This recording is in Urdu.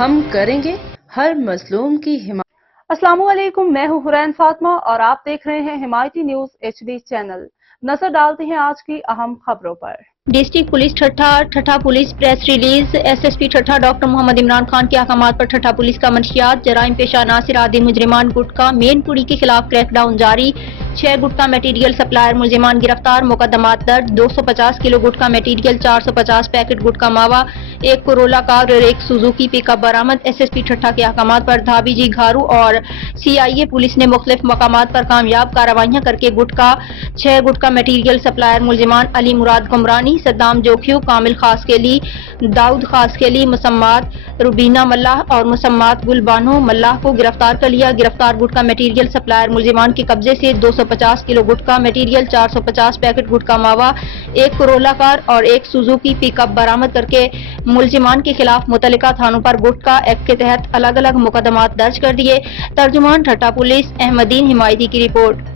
ہم کریں گے ہر مظلوم کی حمایت۔ السلام علیکم، میں ہوں حرین فاطمہ اور آپ دیکھ رہے ہیں حمایتی نیوز HD چینل۔ نظر ڈالتے ہیں آج کی اہم خبروں پر۔ District police Thatta police press release. SSP Thatta doctor Muhammad Imran Khan کے احکامات پر ٹھٹھا پولیس کا منشیات، جرائم پیشہ عناصر عادی مجرمان گٹکا مین پوری کے خلاف کریک ڈاؤن جاری، 6 گٹکا میٹیریل سپلائر ملزمان گرفتار، مقدمات درج، 250 کلو گٹکا میٹیریل، 450 پیکٹ گٹکا ماوا، 1 کورولا کار اور 1 سوزوکی پک اپ برآمد۔ SSP ٹھٹھا کے احکامات پر دھابی جی گھارو اور CIA پولیس نے مختلف مقامات پر کامیاب کارروائیاں کر کے 6 گٹکا میٹیریل سپلائر ملزمان علی مراد گمرانی، صدام جوکھیو، کامل خاسکیلی، داؤد خاسکیلی، مسمات روبینہ ملاح اور مسمات گل بانو ملاح کو گرفتار کر لیا۔ گرفتار گٹکا میٹیریل سپلائر ملزمان کے قبضے سے 250 کلو گٹکا میٹیریل، 450 پیکٹ گٹکا ماوا، 1 کورولا کار اور 1 سوزوکی پک اپ برآمد کر کے ملزمان کے خلاف متعلقہ تھانوں پر گٹکا ایکٹ کے تحت الگ الگ مقدمات درج کر دیے۔ ترجمان ٹھٹھا پولیس احمد دین حمایتی کی رپورٹ۔